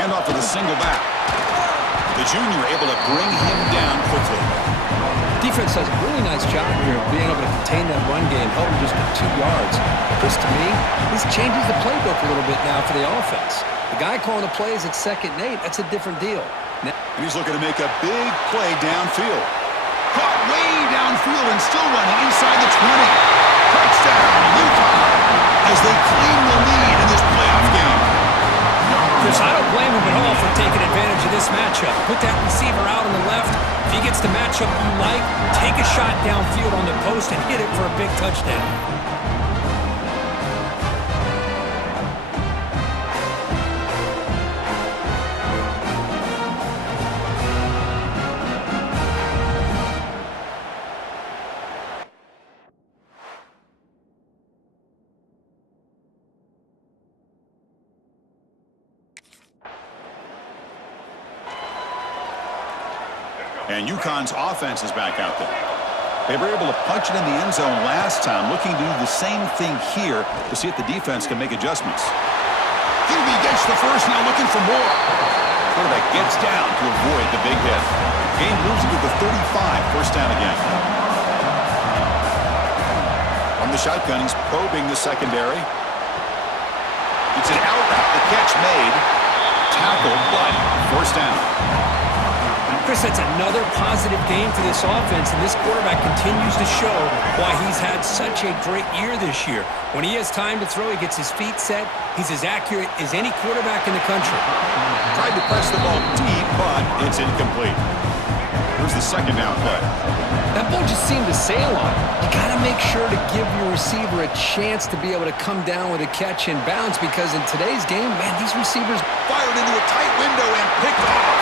Hand off to the single back. The junior able to bring him down quickly. Defense does a really nice job here of being able to contain that run game, held him just at 2 yards. Chris, to me, this changes the playbook a little bit now for the offense. The guy calling the plays at 2nd and 8, that's a different deal. And he's looking to make a big play downfield. Caught way downfield and still running inside the 20. Touchdown, Utah, as they claim the lead in this playoff game. Chris, I don't blame him at all for taking advantage of this matchup. Put that receiver out on the left. If he gets the matchup you like, take a shot downfield on the post and hit it for a big touchdown. And UConn's offense is back out there. They were able to punch it in the end zone last time, looking to do the same thing here to see if the defense can make adjustments. QB gets the first, now looking for more. Quarterback gets down to avoid the big hit. Game moves into the 35, first down again. From the shotgun, he's probing the secondary. It's an out route, the catch made. Tackled, but first down. Chris, that's another positive game for this offense, and this quarterback continues to show why he's had such a great year this year. When he has time to throw, he gets his feet set. He's as accurate as any quarterback in the country. Tried to press the ball deep, but it's incomplete. Here's the second down play. That ball just seemed to sail on him. You got to make sure to give your receiver a chance to be able to come down with a catch and bounce, because in today's game, man, these receivers fired into a tight window and picked off.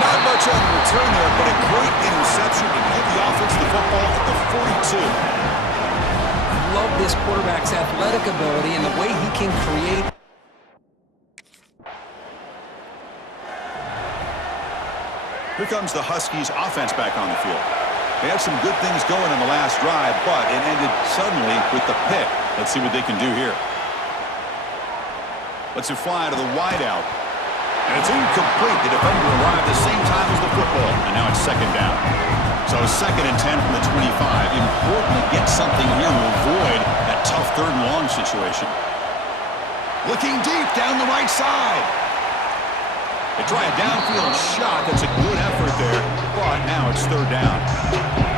Not much on the return there, but a great interception to give the offense the football at the 42. I love this quarterback's athletic ability and the way he can create. Here comes the Huskies offense back on the field. They had some good things going in the last drive, but it ended suddenly with the pick. Let's see what they can do here. Let's fly to the wideout. And it's incomplete. The defender arrived at the same time as the football, and now it's second down. So 2nd and 10 from the 25. Important to get something here to avoid that tough 3rd and long situation. Looking deep down the right side. They try a downfield shot. That's a good effort there, but now it's 3rd down.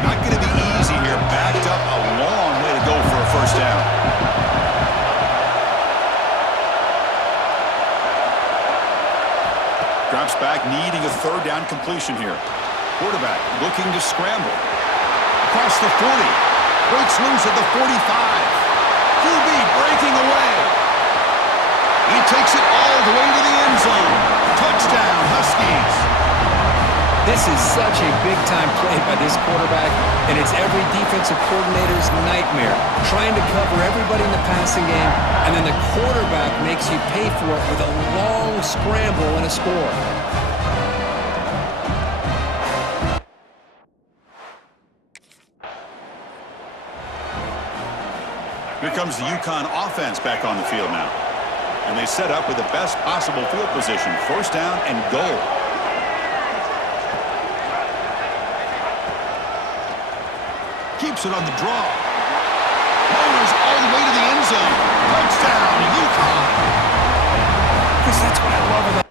Not going to be easy here. Backed up a long way to go for a first down. Drops back, needing a 3rd down completion here. Quarterback looking to scramble. Across the 40. Breaks loose at the 45. QB breaking away. He takes it all the way to the end zone. Touchdown, Huskies. This is such a big-time play by this quarterback, and it's every defensive coordinator's nightmare, trying to cover everybody in the passing game, and then the quarterback makes you pay for it with a long scramble and a score. Here comes the UConn offense back on the field now. And they set up with the best possible field position, first down and goal. Keeps it on the draw. Rolls all the way to the end zone. Touchdown, UConn. Chris, that's what I love about.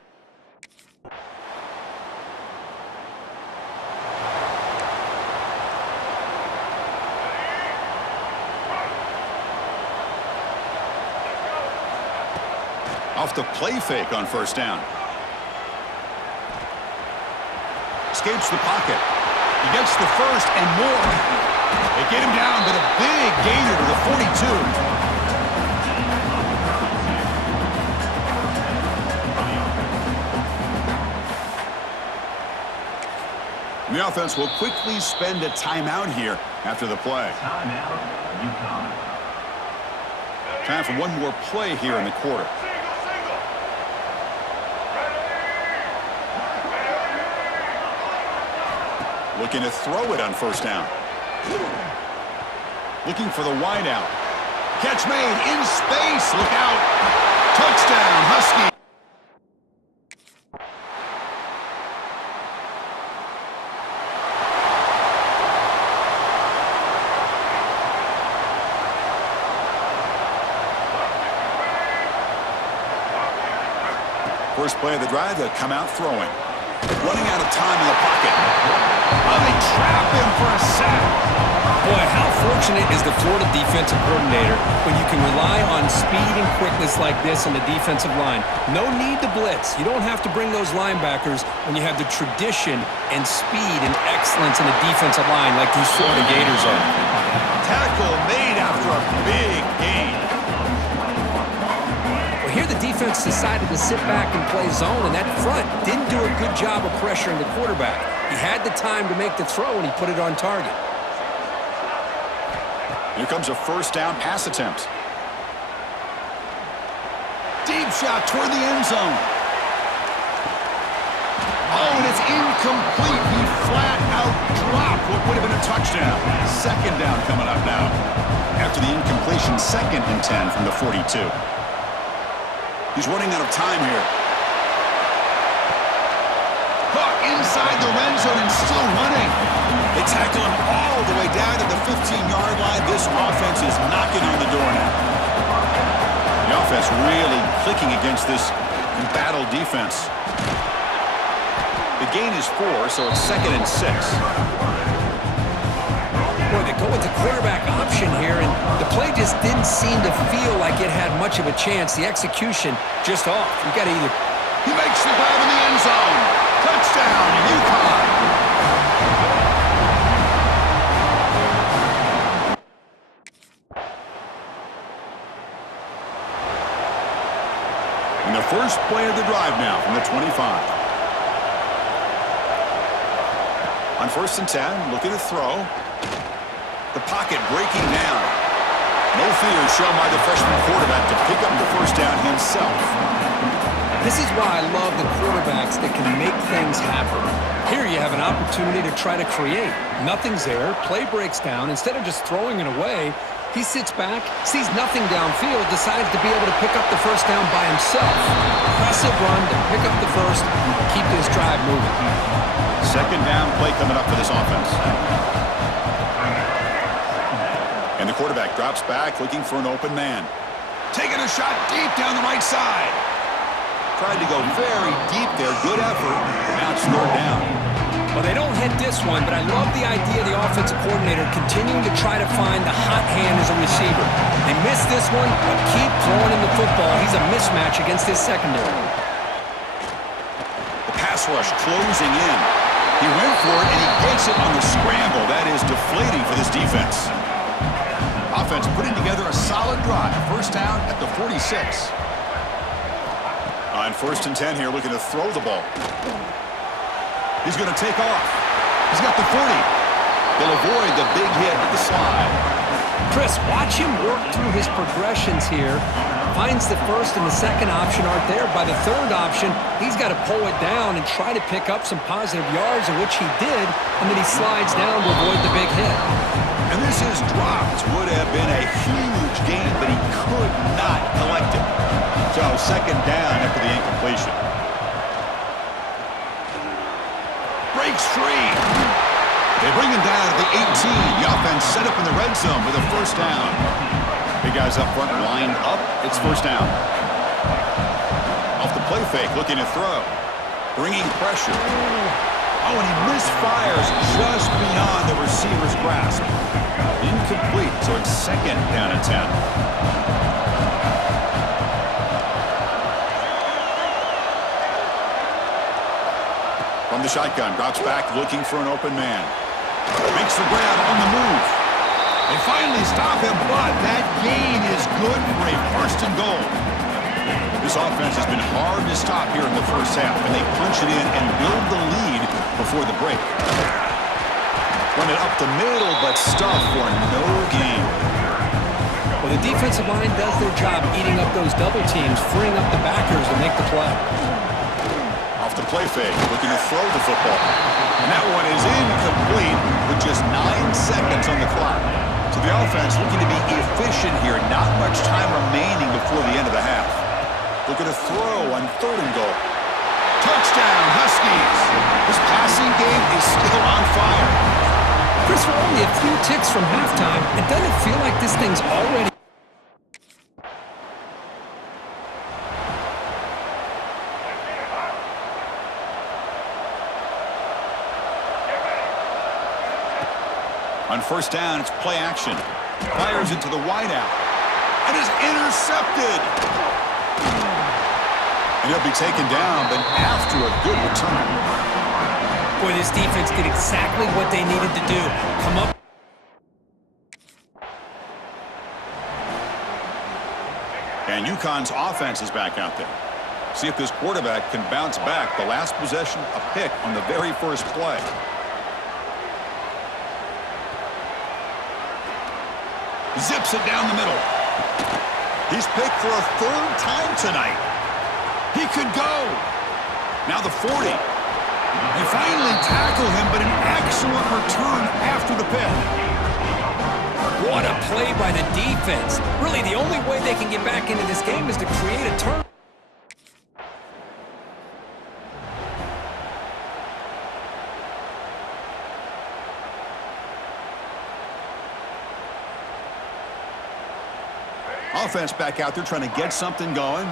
Off the play fake on first down. Escapes the pocket. He gets the first and more. They get him down, but a big gainer to the 42. And the offense will quickly spend a timeout here after the play. Time for one more play here in the quarter. Looking to throw it on first down. Looking for the wideout. Catch made in space. Look out. Touchdown, Husky. First play of the drive, they'll come out throwing. Running out of time in the pocket. Oh, they trap him for a sack. Boy, how fortunate is the Florida defensive coordinator when you can rely on speed and quickness like this on the defensive line. No need to blitz. You don't have to bring those linebackers when you have the tradition and speed and excellence in the defensive line like these Florida Gators are. Tackle made after a big gain. Well, here the defense decided to sit back and play zone, and that front didn't do a good job of pressuring the quarterback. He had the time to make the throw, and he put it on target. Here comes a first down pass attempt. Deep shot toward the end zone. Oh, and it's incomplete. He flat out dropped what would have been a touchdown. Second down coming up now. After the incompletion, 2nd and 10 from the 42. He's running out of time here. Caught inside the red zone and still running. They tackle him all the way down to the 15-yard line. This offense is knocking on the door now. The offense really clicking against this embattled defense. The gain is 4, so it's 2nd and 6. Boy, they go with the quarterback option here, and the play just didn't seem to feel like it had much of a chance. The execution just off. You got to either... He makes the grab in the end zone. Touchdown, UConn. And the first play of the drive now from the 25. On 1st and 10, looking to throw. The pocket breaking down. No fear shown by the freshman quarterback to pick up the first down himself. This is why I love the quarterbacks that can make things happen. Here you have an opportunity to try to create. Nothing's there. Play breaks down. Instead of just throwing it away, he sits back, sees nothing downfield, decides to be able to pick up the first down by himself. Impressive run to pick up the first, keep this drive moving. Second down play coming up for this offense. And the quarterback drops back, looking for an open man. Taking a shot deep down the right side. Tried to go very deep there. Good effort. Now it's 3rd down. Well, they don't hit this one, but I love the idea of the offensive coordinator continuing to try to find the hot hand as a receiver. They missed this one, but keep throwing him the football. He's a mismatch against his secondary. The pass rush closing in. He went for it, and he gets it on the scramble. That is deflating for this defense. Offense putting together a solid drive. First down at the 46. On 1st and 10 here, looking to throw the ball. He's going to take off. He's got the 40. They'll avoid the big hit with the slide. Chris, watch him work through his progressions here. Finds the first and the second option aren't there. By the third option, he's got to pull it down and try to pick up some positive yards, of which he did, and then he slides down to avoid the big hit. And this is dropped. Would have been a huge gain, but he could not collect it. So 2nd down after the incompletion. Breaks free. They bring him down at the 18. The offense set up in the red zone with a first down. Big guys up front lined up. It's first down. Off the play fake, looking to throw. Bringing pressure. Oh, and he misfires just beyond the receiver's grasp. Incomplete, so it's 2nd down and 10. From the shotgun, drops back, looking for an open man. Makes the grab on the move. They finally stop him, but that gain is good for a 1st and goal. This offense has been hard to stop here in the first half, and they punch it in and build the lead before the break. Run it up the middle, but stuff for no gain. Well, the defensive line does their job eating up those double teams, freeing up the backers to make the play. Off the play fake, looking to throw the football. And that one is incomplete with just 9 seconds on the clock. So the offense looking to be efficient here. Not much time remaining before the end of the half. Looking to throw on 3rd and goal. Touchdown, Huskies. This passing game is still on fire. Chris, we're only a few ticks from halftime. It doesn't feel like this thing's already... On first down, it's play action. Fires it to the wideout. And is intercepted. And he'll be taken down, but after a good return. Boy, this defense did exactly what they needed to do. Come up. And UConn's offense is back out there. See if this quarterback can bounce back. The last possession, a pick on the very first play. Zips it down the middle. He's picked for a third time tonight. He could go. Now the 40. They finally tackle him, but an excellent return after the pick. What a play by the defense. Really, the only way they can get back into this game is to create a turn. Offense back out there trying to get something going.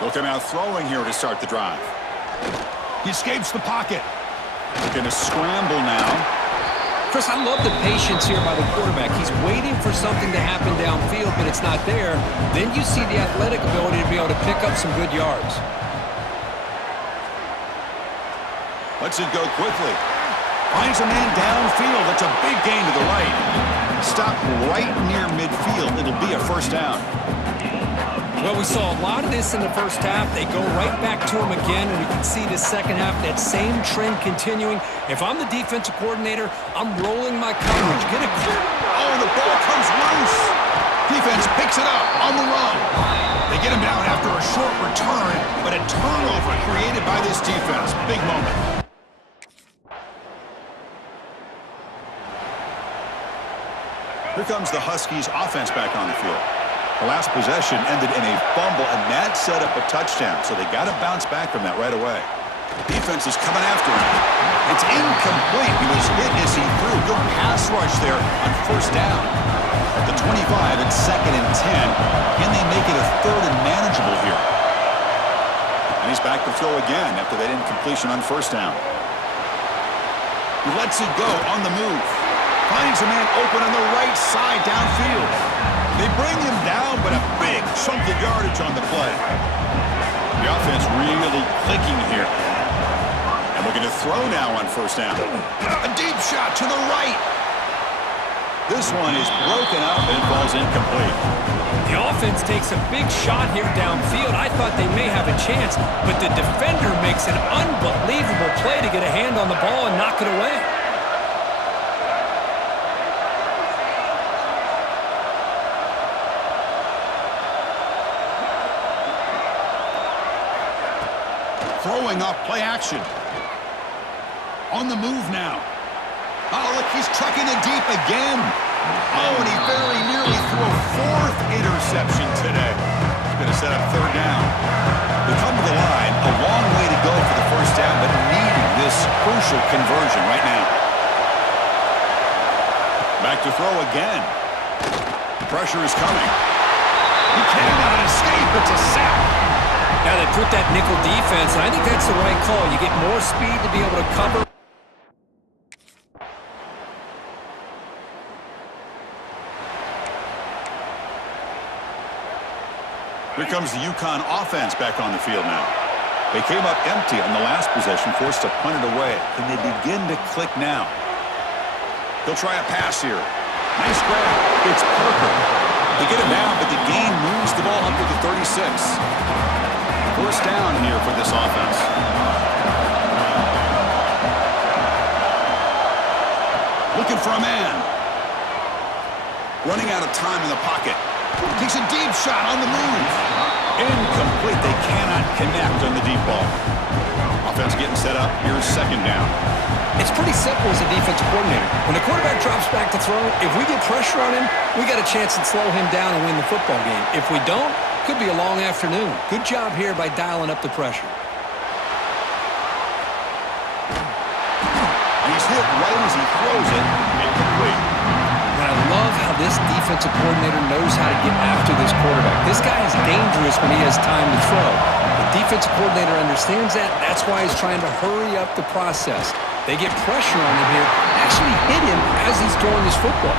They'll come out throwing here to start the drive. He escapes the pocket. Going to scramble now. Chris, I love the patience here by the quarterback. He's waiting for something to happen downfield, but it's not there. Then you see the athletic ability to be able to pick up some good yards. Lets it go quickly. Finds a man downfield. That's a big gain to the right. Stop right near midfield. It'll be a first down. Well, we saw a lot of this in the first half. They go right back to him again, and we can see the second half, that same trend continuing. If I'm the defensive coordinator, I'm rolling my coverage. Get it clear. Oh, the ball comes loose. Defense picks it up on the run. They get him down after a short return, but a turnover created by this defense. Big moment. Here comes the Huskies offense back on the field. The last possession ended in a fumble, and that set up a touchdown, so they got to bounce back from that right away. Defense is coming after him. It's incomplete. He was hit as he threw. Good pass rush there on first down. At the 25, it's 2nd and 10. Can they make it a third and manageable here? And he's back to throw again after that incompletion on first down. He lets it go on the move. Finds a man open on the right side downfield. They bring him down, but a big chunk of yardage on the play. The offense really clicking here. And we're going to throw now on first down. A deep shot to the right. This one is broken up and falls incomplete. The offense takes a big shot here downfield. I thought they may have a chance, but the defender makes an unbelievable play to get a hand on the ball and knock it away. Throwing off play action. On the move now. Oh, look, he's trucking it deep again. Oh, and he very nearly threw a 4th interception today. He's going to set up third down. They come to the line, a long way to go for the first down, but needing this crucial conversion right now. Back to throw again. Pressure is coming. He cannot escape. It's a sack. Now they put that nickel defense, and I think that's the right call. You get more speed to be able to cover. Here comes the UConn offense back on the field now. They came up empty on the last possession, forced to punt it away. Can they begin to click now? They'll try a pass here. Nice grab. It's Parker. They get him down, but the gain moves the ball up to the 36. First down here for this offense. Looking for a man. Running out of time in the pocket. Takes a deep shot on the move. Incomplete. They cannot connect on the deep ball. Offense getting set up. Here's second down. It's pretty simple as a defensive coordinator. When the quarterback drops back to throw, if we get pressure on him, we got a chance to slow him down and win the football game. If we don't, could be a long afternoon. Good job here by dialing up the pressure. And he's hit right as he throws it. Incomplete. And I love how this defensive coordinator knows how to get after this quarterback. This guy is dangerous when he has time to throw. The defensive coordinator understands that. That's why he's trying to hurry up the process. They get pressure on him here, actually hit him as he's throwing his football.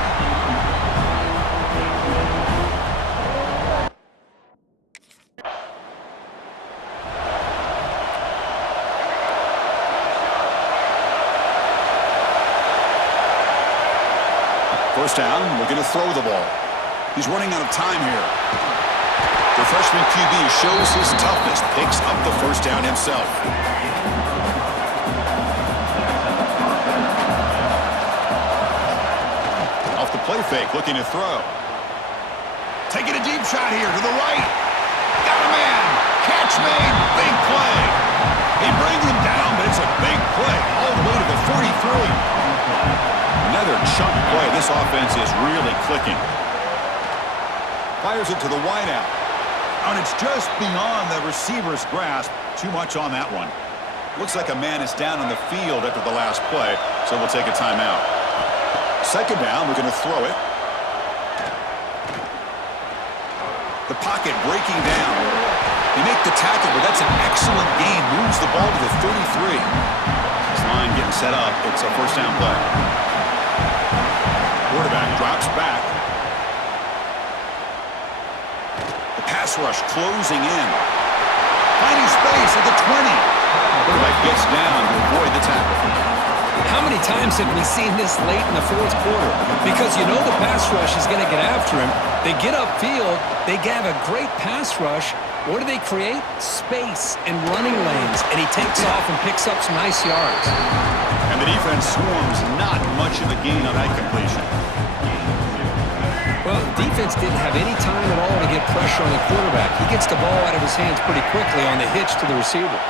First down, looking to throw the ball. He's running out of time here. The freshman QB shows his toughness, picks up the first down himself. Off the play fake, looking to throw. Taking a deep shot here to the right. Got a man. Catch made. Big play. He brings him down, but it's a big play all the way to the 43. Another chunk play. This offense is really clicking. Fires it to the wideout. And it's just beyond the receiver's grasp. Too much on that one. Looks like a man is down on the field after the last play, so we'll take a timeout. Second down, we're going to throw it. The pocket breaking down. They make the tackle, but that's an excellent gain. Moves the ball to the 33. This line getting set up. It's a first down play. Quarterback drops back. The pass rush closing in. Finding space at the 20. Quarterback gets down to avoid the tackle. How many times have we seen this late in the fourth quarter? Because you know the pass rush is going to get after him. They get upfield. They have a great pass rush. What do they create? Space and running lanes. And he takes off and picks up some nice yards. And the defense swarms. Not much of a gain on that completion. Well, the defense didn't have any time at all to get pressure on the quarterback. He gets the ball out of his hands pretty quickly on the hitch to the receiver.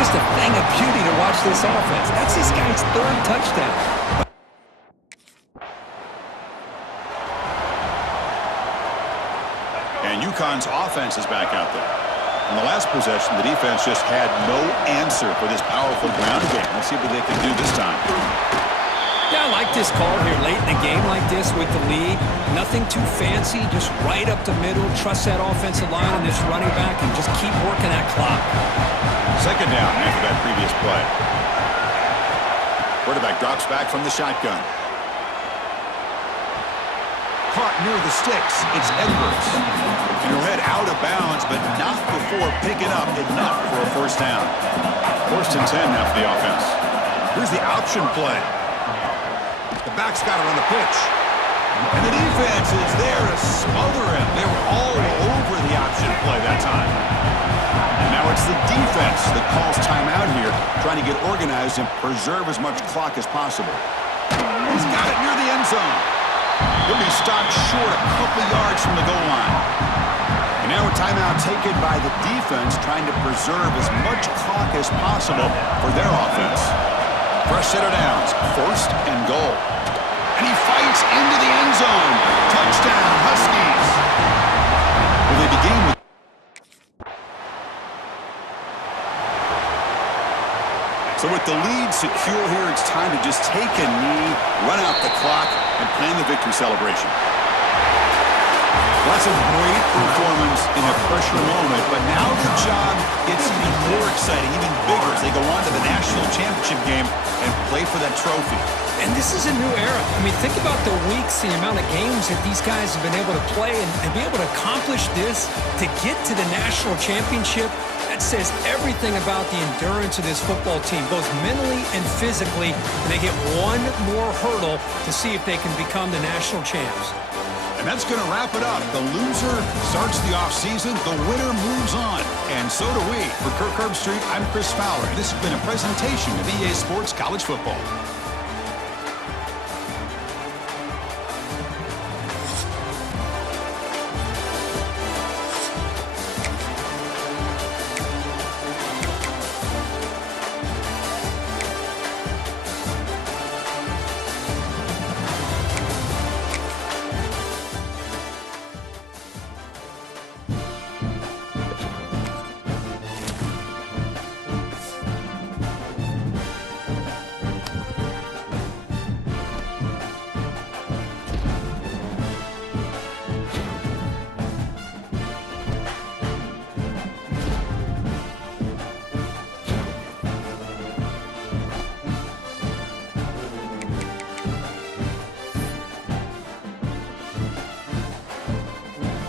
Just a thing of beauty to watch this offense. That's this guy's third touchdown. And UConn's offense is back out there. In the last possession, the defense just had no answer for this powerful ground game. Let's see what they can do this time. Yeah, I like this call here late in a game like this with the lead. Nothing too fancy, just right up the middle. Trust that offensive line and this running back and just keep working that clock. Second down after that previous play. Quarterback drops back from the shotgun. Caught near the sticks. It's Edwards. And he'll head out of bounds, but not before picking up enough for a first down. First and 10 now for the offense. Here's the option play. The back's got it on the pitch. And the defense is there to smother him. They were all over the option play that time. And now it's the defense that calls timeout here, trying to get organized and preserve as much clock as possible. He's got it near the end zone. He'll be stopped short a couple yards from the goal line. And now a timeout taken by the defense, trying to preserve as much clock as possible for their offense. Fresh set of downs, first and goal. And he fights into the end zone. Touchdown, Huskies. Well, they begin with So with the lead secure here, it's time to just take a knee, run out the clock, and plan the victory celebration. Well, that's a great performance in a pressure moment, but now the job gets even more exciting, even bigger as they go on to the national championship game and play for that trophy. And this is a new era. I mean, think about the weeks, the amount of games that these guys have been able to play and be able to accomplish this to get to the national championship. That says everything about the endurance of this football team, both mentally and physically. And they get one more hurdle to see if they can become the national champs. And that's going to wrap it up. The loser starts the offseason. The winner moves on. And so do we. For Kirk Herbstreit, I'm Chris Fowler. This has been a presentation of EA Sports College Football.